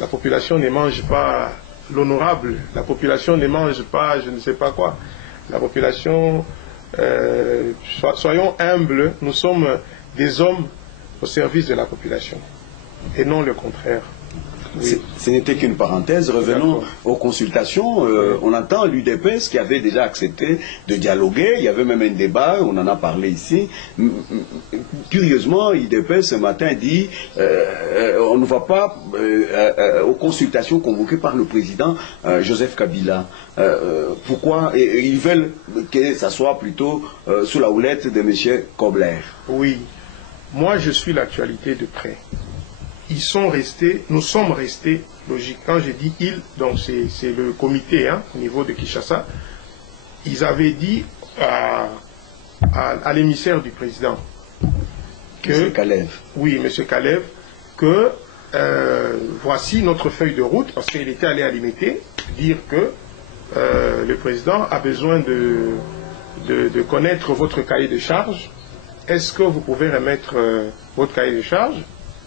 La population ne mange pas l'honorable, la population ne mange pas je ne sais pas quoi. La population, soyons humbles, nous sommes des hommes au service de la population, et non le contraire. Oui. Ce n'était qu'une parenthèse. Revenons aux consultations. On entend l'UDPS qui avait déjà accepté de dialoguer. Il y avait même un débat, on en a parlé ici. Curieusement, l'UDPS ce matin dit on ne va pas aux consultations convoquées par le président Joseph Kabila. Pourquoi? Ils veulent que ça soit plutôt sous la houlette de M. Kobler. Oui. Moi, je suis l'actualité de près. Nous sommes restés logiques. Quand je dis ils, donc c'est le comité au niveau de Kinshasa, ils avaient dit à l'émissaire du président, M. Kalev. Oui, M. Kalev, que voici notre feuille de route, parce qu'il était allé à l'imiter, dire que le président a besoin de connaître votre cahier de charge. Est-ce que vous pouvez remettre votre cahier de charge?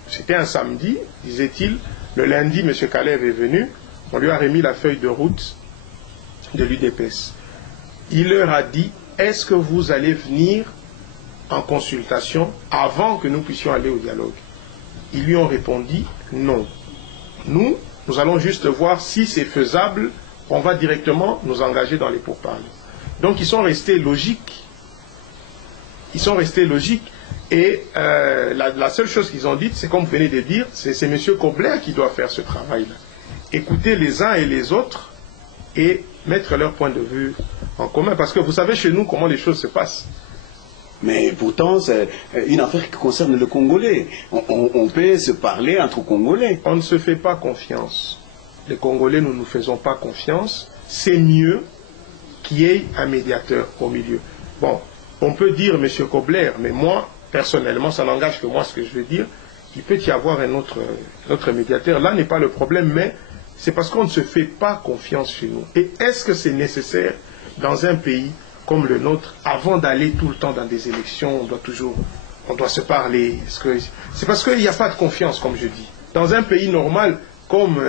C'était un samedi, disait-il. Le lundi, M. Kalev est venu. On lui a remis la feuille de route de l'UDPS. Il leur a dit, est-ce que vous allez venir en consultation avant que nous puissions aller au dialogue? Ils lui ont répondu, non. Nous allons juste voir si c'est faisable. On va directement nous engager dans les pourparlers. Donc ils sont restés logiques. Ils sont restés logiques. Et la seule chose qu'ils ont dite, c'est comme vous venez de dire, c'est M. Kobler qui doit faire ce travail-là. Écouter les uns et les autres et mettre leur point de vue en commun. Parce que vous savez chez nous comment les choses se passent. Mais pourtant, c'est une affaire qui concerne le Congolais. On peut se parler entre Congolais. On ne se fait pas confiance. Les Congolais, nous ne nous faisons pas confiance. C'est mieux qu'il y ait un médiateur au milieu. Bon, on peut dire M. Kobler, mais moi, personnellement, ça n'engage que moi ce que je veux dire. Il peut y avoir un autre médiateur. Là n'est pas le problème, mais c'est parce qu'on ne se fait pas confiance chez nous. Et est-ce que c'est nécessaire dans un pays comme le nôtre, avant d'aller tout le temps dans des élections, on doit se parler? C'est parce qu'il n'y a pas de confiance, comme je dis. Dans un pays normal, comme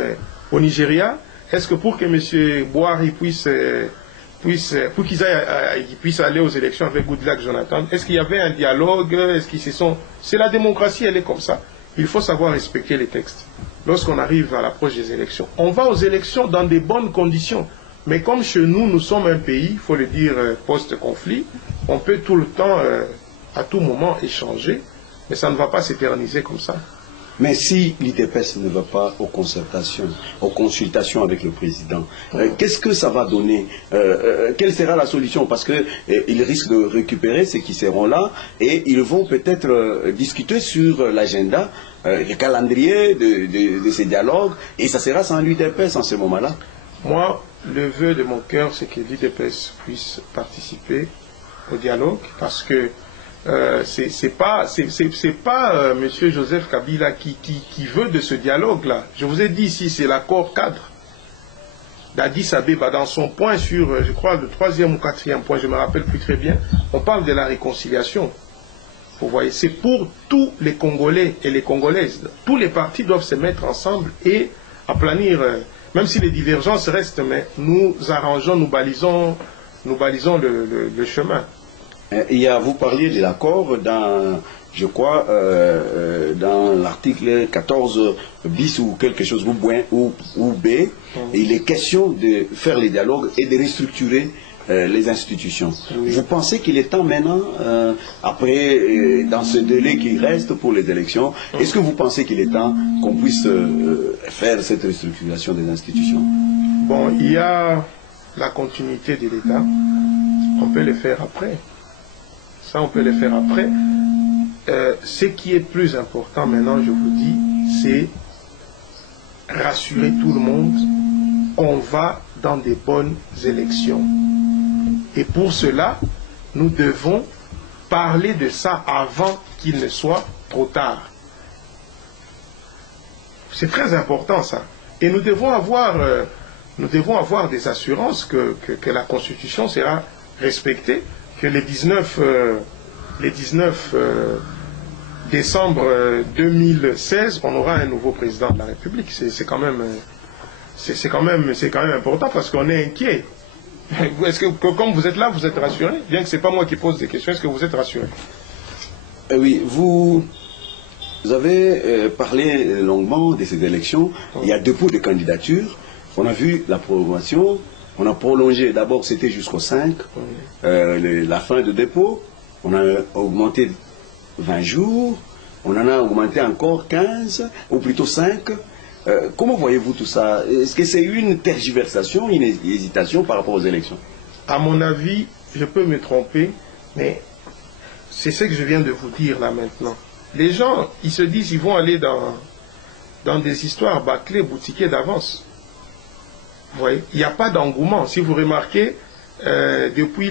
au Nigeria, est-ce que pour que M. Buhari pour qu'ils puissent aller aux élections avec Goodluck Jonathan, est-ce qu'il y avait un dialogue? C'est la démocratie, elle est comme ça. Il faut savoir respecter les textes. lorsqu'on arrive à l'approche des élections. On va aux élections dans des bonnes conditions. Mais comme chez nous, nous sommes un pays, il faut le dire, post-conflit, on peut tout le temps, à tout moment, échanger, mais ça ne va pas s'éterniser comme ça. Mais si l'IDPS ne va pas aux consultations avec le président, qu'est-ce que ça va donner? Quelle sera la solution? Parce qu'ils risquent de récupérer ceux qui seront là et ils vont peut-être discuter sur l'agenda, le calendrier de ces dialogues, et ça sera sans l'IDPS en ce moment-là. Moi, le vœu de mon cœur, c'est que l'IDPS puisse participer au dialogue, parce que c'est pas M. Joseph Kabila qui veut de ce dialogue-là. Je vous ai dit ici, c'est l'accord cadre d'Addis Abeba. Dans son point sur, je crois, le 3e ou 4e point, je ne me rappelle plus très bien, on parle de la réconciliation. Vous voyez, c'est pour tous les Congolais et les Congolaises. Tous les partis doivent se mettre ensemble et aplanir, même si les divergences restent, mais nous arrangeons, nous balisons le chemin. Vous parliez de l'accord dans, je crois, dans l'article 14 bis ou quelque chose, ou B, il est question de faire les dialogues et de restructurer les institutions. Oui. Vous pensez qu'il est temps maintenant, après, dans ce délai qui reste pour les élections, est-ce que vous pensez qu'il est temps qu'on puisse faire cette restructuration des institutions? Bon, il y a la continuité de l'État, on peut le faire après. Ça, on peut le faire après. Ce qui est plus important maintenant, je vous dis, c'est rassurer tout le monde qu'on va dans des bonnes élections. Et pour cela, nous devons parler de ça avant qu'il ne soit trop tard. C'est très important ça. Et nous devons avoir des assurances que la Constitution sera respectée, que les 19 décembre 2016, on aura un nouveau président de la République. C'est quand même important parce qu'on est inquiet. Est-ce que comme vous êtes là, vous êtes rassuré? Bien que ce n'est pas moi qui pose des questions, est-ce que vous êtes rassuré? Oui, vous avez parlé longuement de ces élections. Il y a 2 pots de candidature. On a vu la prolongation. On a prolongé, d'abord c'était jusqu'au 5, la fin de dépôt. On a augmenté 20 jours. On en a augmenté encore 15, ou plutôt 5. Comment voyez-vous tout ça? Est-ce que c'est une tergiversation, une hésitation par rapport aux élections? À mon avis, je peux me tromper, mais c'est ce que je viens de vous dire là maintenant. Les gens, ils se disent qu'ils vont aller dans des histoires bâclées, boutiquées d'avance. Vous voyez, il n'y a pas d'engouement. Si vous remarquez, depuis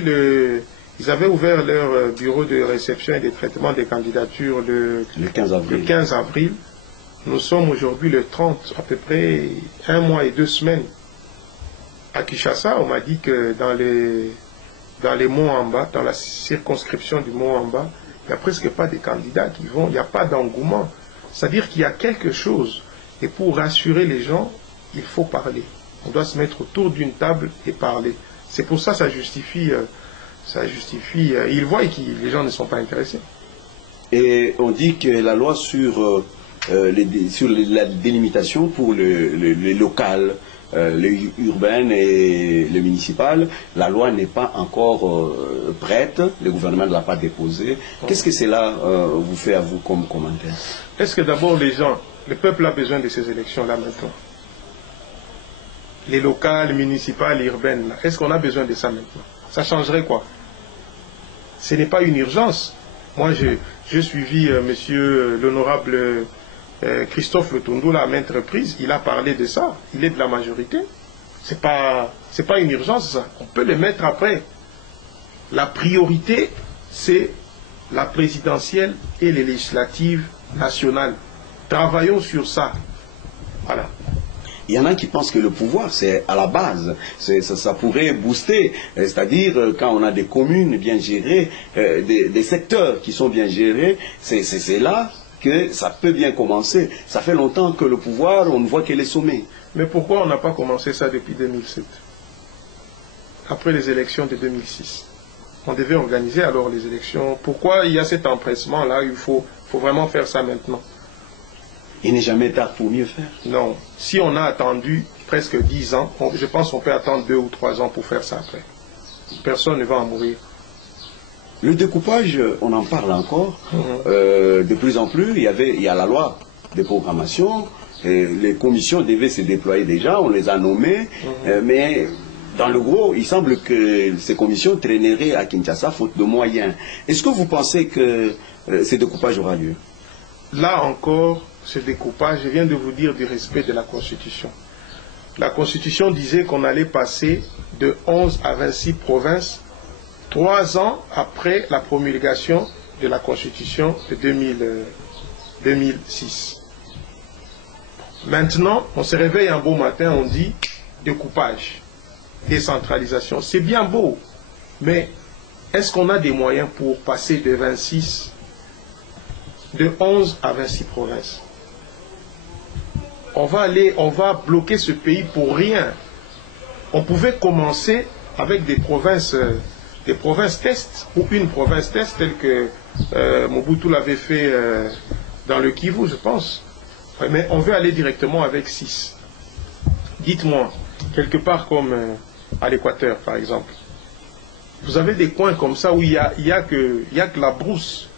ils avaient ouvert leur bureau de réception et de traitement des candidatures le 15 avril. Nous sommes aujourd'hui le 30, à peu près 1 mois et 2 semaines. À Kinshasa, on m'a dit que dans les Mont-en-Bas, dans la circonscription du Mont-en-Bas, il n'y a presque pas de candidats qui vont, il n'y a pas d'engouement. C'est-à-dire qu'il y a quelque chose. Et pour rassurer les gens, il faut parler. On doit se mettre autour d'une table et parler. C'est pour ça que ça justifie. Ils voient que les gens ne sont pas intéressés. Et on dit que la loi sur la délimitation pour les locales, les urbaines et le municipal, la loi n'est pas encore prête, le gouvernement ne l'a pas déposée. Qu'est-ce que cela vous fait à vous comme commentaire? Est-ce que d'abord le peuple a besoin de ces élections-là maintenant? Les locales, municipales, urbaines, est-ce qu'on a besoin de ça maintenant? Ça changerait quoi? Ce n'est pas une urgence. Moi, j'ai suivi monsieur l'honorable Christophe Lutundula à maintes reprises. Il a parlé de ça. Il est de la majorité. C'est pas une urgence, ça. On peut le mettre après. La priorité, c'est la présidentielle et les législatives nationales. Travaillons sur ça. Voilà. Il y en a qui pensent que le pouvoir, c'est à la base. Ça pourrait booster. C'est-à-dire, quand on a des communes bien gérées, des secteurs qui sont bien gérés, c'est là que ça peut bien commencer. Ça fait longtemps que le pouvoir, on ne voit que les sommets. Mais pourquoi on n'a pas commencé ça depuis 2007? Après les élections de 2006. On devait organiser alors les élections. Pourquoi il y a cet empressement-là? Il faut vraiment faire ça maintenant. Il n'est jamais tard pour mieux faire. Non. Si on a attendu presque 10 ans, je pense qu'on peut attendre 2 ou 3 ans pour faire ça après. Personne ne va en mourir. Le découpage, on en parle encore. De plus en plus, il y a la loi de programmation. Les commissions devaient se déployer déjà, on les a nommées. Mais dans le gros, il semble que ces commissions traîneraient à Kinshasa faute de moyens. Est-ce que vous pensez que ce découpage aura lieu? Là encore, ce découpage, je viens de vous dire du respect de la Constitution. La Constitution disait qu'on allait passer de 11 à 26 provinces 3 ans après la promulgation de la Constitution de 2006. Maintenant, on se réveille un beau matin, on dit découpage, décentralisation. C'est bien beau, mais est-ce qu'on a des moyens pour passer de 11 à 26 provinces? On va bloquer ce pays pour rien. On pouvait commencer avec des provinces tests, ou une province test telle que Mobutu l'avait fait dans le Kivu, je pense. Mais on veut aller directement avec 6. Dites-moi, quelque part comme à l'Équateur, par exemple, vous avez des coins comme ça où il y a que la brousse.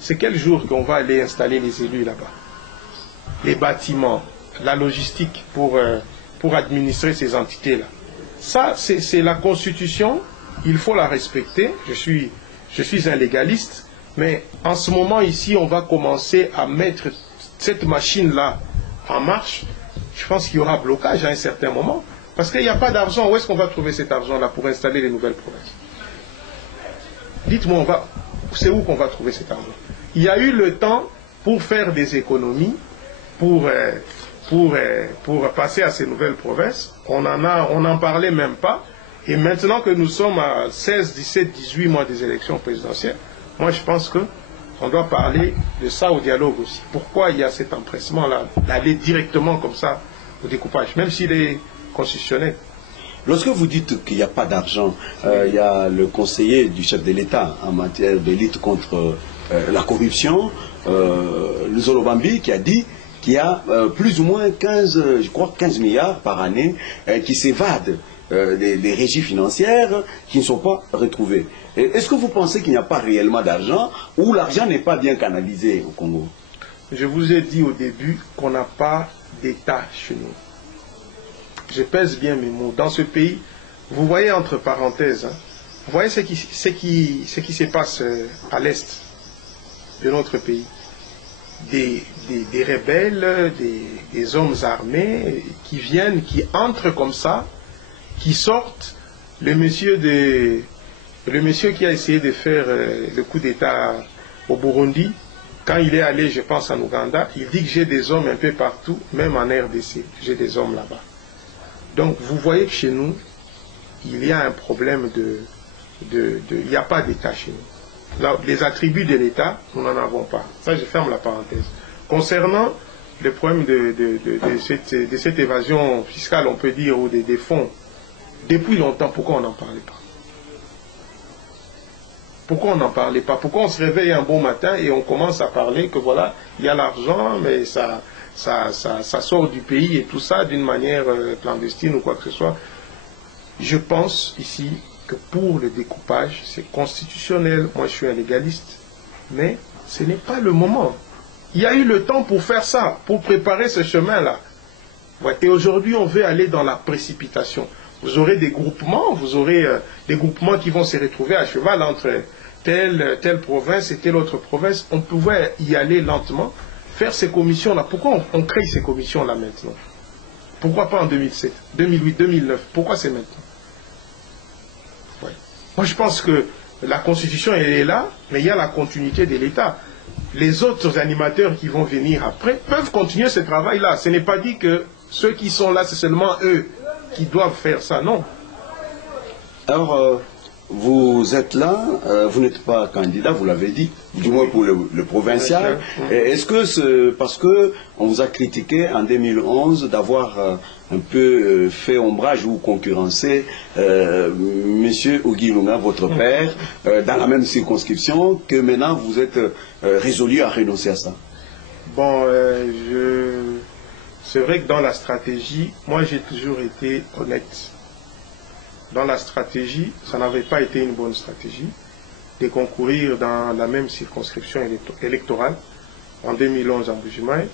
C'est quel jour qu'on va aller installer les élus là-bas? Les bâtiments, la logistique pour administrer ces entités-là. Ça, c'est la Constitution, il faut la respecter. Je suis un légaliste, mais en ce moment ici, on va commencer à mettre cette machine-là en marche. Je pense qu'il y aura blocage à un certain moment, parce qu'il n'y a pas d'argent. Où est-ce qu'on va trouver cet argent-là pour installer les nouvelles provinces? Dites-moi, c'est où qu'on va trouver cet argent? Il y a eu le temps pour faire des économies, pour passer à ces nouvelles provinces. On n'en parlait même pas. Et maintenant que nous sommes à 16, 17, 18 mois des élections présidentielles, moi je pense qu'on doit parler de ça au dialogue aussi. Pourquoi il y a cet empressement-là d'aller directement comme ça au découpage, même s'il est constitutionnel? Lorsque vous dites qu'il n'y a pas d'argent, il y a le conseiller du chef de l'État en matière de lutte contre la corruption, Nzolo Bambi, qui a dit qu'il y a plus ou moins 15 milliards par année qui s'évadent des régies financières qui ne sont pas retrouvées. Est-ce que vous pensez qu'il n'y a pas réellement d'argent ou l'argent n'est pas bien canalisé au Congo? Je vous ai dit au début qu'on n'a pas d'État chez nous. Je pèse bien mes mots. Dans ce pays, vous voyez entre parenthèses, vous voyez ce qui se passe à l'est de notre pays. Des rebelles, des hommes armés qui viennent, qui entrent comme ça, qui sortent. Le monsieur qui a essayé de faire le coup d'État au Burundi, quand il est allé, je pense, en Ouganda, il dit que j'ai des hommes un peu partout, même en RDC, j'ai des hommes là-bas. Donc vous voyez que chez nous, il y a un problème il n'y a pas d'État chez nous. Là, les attributs de l'État, nous n'en avons pas. Ça, je ferme la parenthèse. Concernant le problème de cette évasion fiscale, on peut dire, ou des fonds, depuis longtemps, pourquoi on n'en parlait pas? Pourquoi on n'en parlait pas? Pourquoi on se réveille un bon matin et on commence à parler que voilà, il y a l'argent, mais ça sort du pays et tout ça d'une manière clandestine ou quoi que ce soit? Je pense ici que pour le découpage, c'est constitutionnel. Moi, je suis un légaliste, mais ce n'est pas le moment. Il y a eu le temps pour faire ça, pour préparer ce chemin-là. Ouais. Et aujourd'hui, on veut aller dans la précipitation. Vous aurez des groupements, des groupements qui vont se retrouver à cheval entre telle province et telle autre province. On pouvait y aller lentement, faire ces commissions-là. Pourquoi on crée ces commissions-là maintenant? Pourquoi pas en 2007, 2008, 2009? Pourquoi c'est maintenant? Ouais. Moi, je pense que la Constitution, elle est là, mais il y a la continuité de l'État. Les autres animateurs qui vont venir après peuvent continuer ce travail-là. Ce n'est pas dit que ceux qui sont là, c'est seulement eux qui doivent faire ça, non. Alors, vous êtes là, vous n'êtes pas candidat, vous l'avez dit, du moins pour le provincial. Est-ce que c'est parce que on vous a critiqué en 2011 d'avoir un peu fait ombrage ou concurrencé Monsieur Ogi Lunga, votre père, dans la même circonscription, que maintenant vous êtes résolu à renoncer à ça? Bon, c'est vrai que dans la stratégie, moi j'ai toujours été honnête. Dans la stratégie, ça n'avait pas été une bonne stratégie de concourir dans la même circonscription électorale en 2011 à Mbuji-Mayi.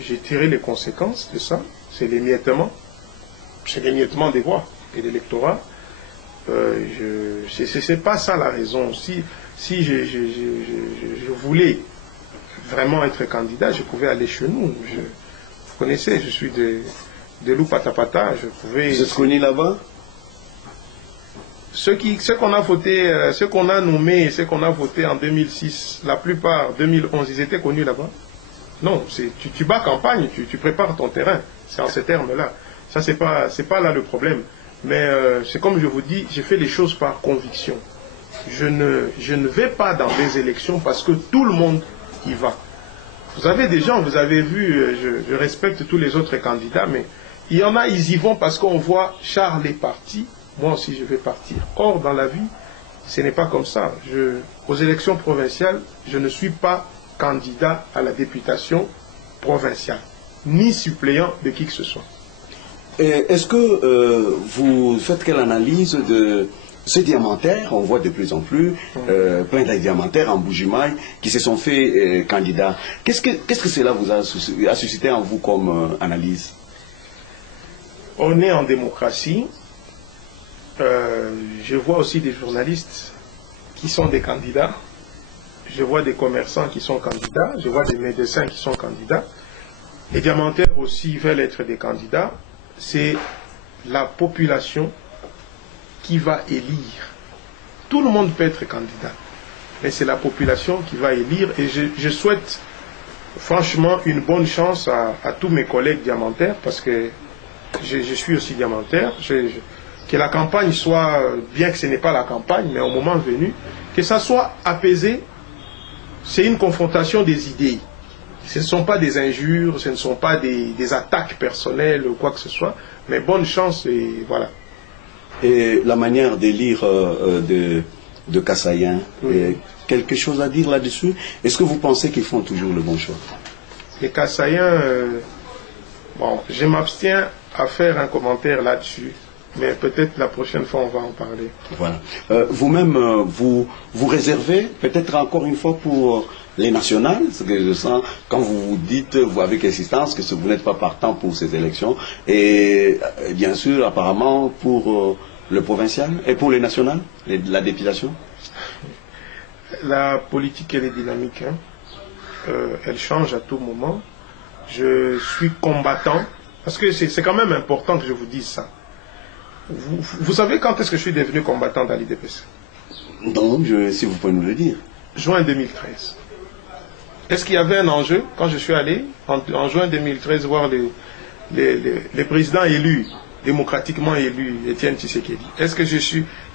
J'ai tiré les conséquences de ça. C'est l'émiettement des voix et de l'électorat. C'est pas ça la raison. Si je voulais vraiment être candidat, je pouvais aller chez nous. Vous connaissez, je suis de Loupatapata. Je pouvais. Vous êtes connu là-bas? Ceux qu'on a voté, ceux qu'on a nommés, ceux qu'on a votés en 2006, la plupart 2011, ils étaient connus là-bas. Non, tu bats campagne, tu prépares ton terrain. C'est en ces termes-là. Ça, c'est pas là le problème. Mais c'est comme je vous dis, j'ai fait les choses par conviction. Je ne vais pas dans des élections parce que tout le monde y va. Vous avez des gens, vous avez vu, je respecte tous les autres candidats, mais il y en a, ils y vont parce qu'on voit Charles est parti, moi aussi je vais partir. Or, dans la vie, ce n'est pas comme ça. Aux élections provinciales, je ne suis pas candidat à la députation provinciale, ni suppléant de qui que ce soit. Est-ce que vous faites quelle analyse de ce diamantaire? On voit de plus en plus plein de diamantaires en Mbuji-Mayi qui se sont fait candidats. Qu'est-ce que cela vous a suscité en vous comme analyse? On est en démocratie. Je vois aussi des journalistes qui sont des candidats. Je vois des commerçants qui sont candidats. Je vois des médecins qui sont candidats. Les diamantaires aussi veulent être des candidats. C'est la population qui va élire. Tout le monde peut être candidat, mais c'est la population qui va élire. Et je souhaite franchement une bonne chance à tous mes collègues diamantaires, parce que je suis aussi diamantaire. Que la campagne soit, bien que ce n'est pas la campagne, mais au moment venu, que ça soit apaisé. C'est une confrontation des idées. Ce ne sont pas des injures, ce ne sont pas des attaques personnelles ou quoi que ce soit, mais bonne chance et voilà. Et la manière d'élire de Kassaïen, quelque chose à dire là-dessus? Est-ce que vous pensez qu'ils font toujours le bon choix? Les Kassaïens, bon, je m'abstiens à faire un commentaire là-dessus, mais peut-être la prochaine fois on va en parler. Voilà. Vous-même, vous réservez peut-être encore une fois pour les nationales, ce que je sens quand vous dites, vous avec insistance, que vous n'êtes pas partant pour ces élections, et bien sûr, apparemment, pour le provincial et pour les nationales, la députation. La politique, elle est dynamique, hein. Elle change à tout moment. Je suis combattant, parce que c'est quand même important que je vous dise ça. Vous savez quand est-ce que je suis devenu combattant dans l'IDPS? Non, si vous pouvez nous le dire. Juin 2013. Est-ce qu'il y avait un enjeu quand je suis allé en juin 2013 voir les présidents élus, démocratiquement élus, Étienne Tshisekedi? Est-ce que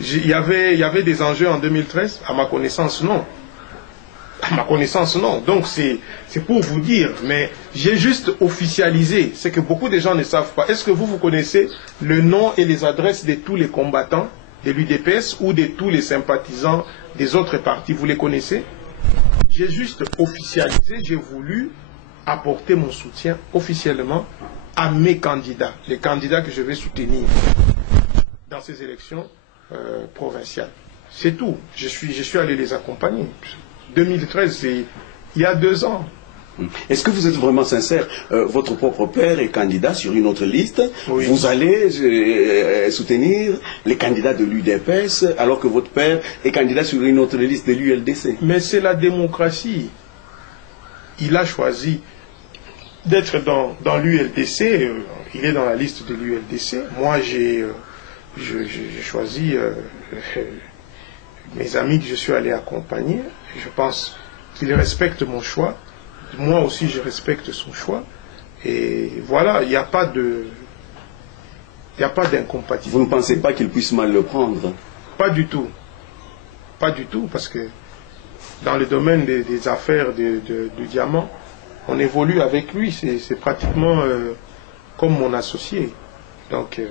il y avait des enjeux en 2013? À ma connaissance, non. À ma connaissance, non. Donc c'est pour vous dire, mais j'ai juste officialisé, c'est que beaucoup de gens ne savent pas. Est-ce que vous connaissez le nom et les adresses de tous les combattants de l'UDPS ou de tous les sympathisants des autres partis? Vous les connaissez? J'ai juste officialisé, j'ai voulu apporter mon soutien officiellement à mes candidats, les candidats que je vais soutenir dans ces élections provinciales. C'est tout. Je suis allé les accompagner. 2013, c'est il y a 2 ans. Est-ce que vous êtes vraiment sincère? Votre propre père est candidat sur une autre liste. Oui. Vous allez soutenir les candidats de l'UDPS alors que votre père est candidat sur une autre liste de l'ULDC. Mais c'est la démocratie. Il a choisi d'être dans l'ULDC. Il est dans la liste de l'ULDC. Moi, j'ai choisi mes amis que je suis allé accompagner. Je pense qu'ils respectent mon choix. Moi aussi, je respecte son choix. Et voilà, il n'y a pas d'incompatibilité. Vous ne pensez pas qu'il puisse mal le prendre? Pas du tout. Pas du tout, parce que dans le domaine des affaires du diamant, on évolue avec lui. C'est pratiquement comme mon associé. Donc,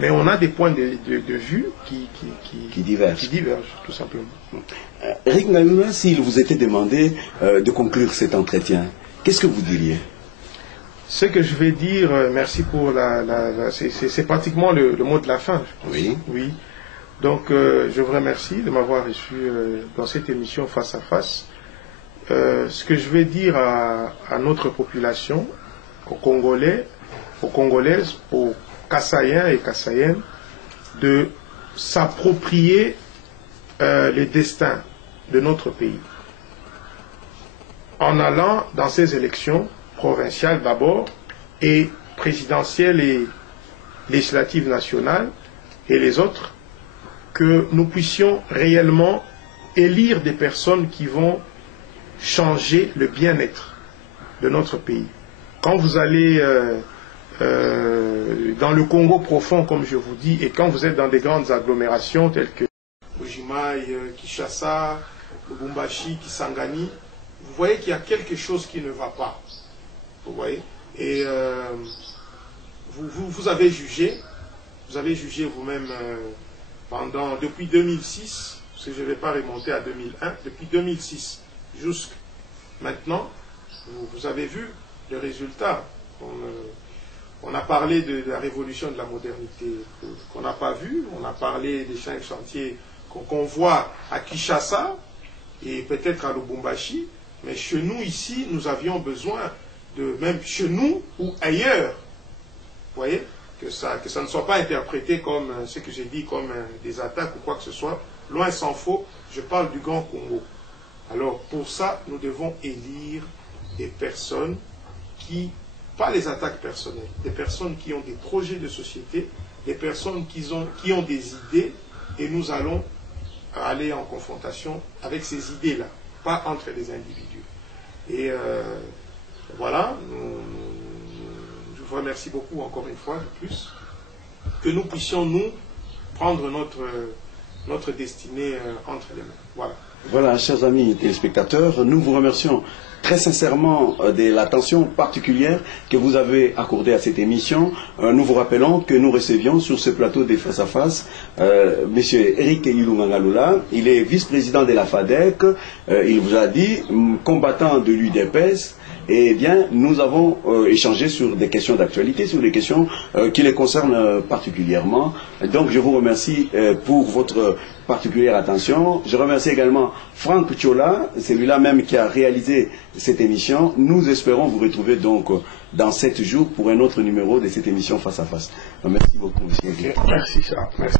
mais on a des points de vue qui divergent, tout simplement. Eric Ngayouna, s'il vous était demandé de conclure cet entretien, qu'est-ce que vous diriez? Ce que je vais dire, merci pour c'est pratiquement le mot de la fin. Oui. Oui. Donc, je vous remercie de m'avoir reçu dans cette émission Face à Face. Ce que je vais dire à notre population, aux Congolais, aux Congolaises, aux Kassaïens et Kassaïennes, de s'approprier les destins de notre pays. En allant dans ces élections provinciales d'abord, et présidentielles et législatives nationales, et les autres, que nous puissions réellement élire des personnes qui vont changer le bien-être de notre pays. Quand vous allez dans le Congo profond, comme je vous dis, et quand vous êtes dans des grandes agglomérations telles que Bujimaï, Kinshasa, Lubumbashi, Kisangani, vous voyez qu'il y a quelque chose qui ne va pas. Vous voyez? Et vous avez jugé vous-même depuis 2006, parce que je ne vais pas remonter à 2001, depuis 2006 jusqu'à maintenant, vous avez vu les résultats. On a parlé de la révolution de la modernité qu'on n'a pas vue, on a parlé des champs et chantiers qu'on voit à Kinshasa et peut-être à Lubumbashi, mais chez nous ici, nous avions besoin de, même chez nous ou ailleurs, vous voyez, que ça ne soit pas interprété comme ce que j'ai dit, comme des attaques ou quoi que ce soit. Loin s'en faut, je parle du Grand Congo. Alors pour ça, nous devons élire des personnes qui, pas les attaques personnelles, des personnes qui ont des projets de société, des personnes qui ont des idées, et nous allons aller en confrontation avec ces idées-là, pas entre les individus. Et voilà, je vous remercie beaucoup encore une fois de plus, que nous puissions nous prendre notre destinée entre les mains. Voilà. Voilà, chers amis téléspectateurs, nous vous remercions très sincèrement de l'attention particulière que vous avez accordée à cette émission. Nous vous rappelons que nous recevions sur ce plateau des Face à Face M. Eric Ilunga-Ngalula. Il est vice-président de la FADEC. Il vous a dit, combattant de l'UDPS. Eh bien, nous avons échangé sur des questions d'actualité, sur des questions qui les concernent particulièrement. Donc, je vous remercie pour votre particulière attention. Je remercie également Franck Tchola, celui-là même qui a réalisé cette émission. Nous espérons vous retrouver donc dans 7 jours pour un autre numéro de cette émission Face à Face. Merci beaucoup, monsieur. Okay. Merci, ça. Merci.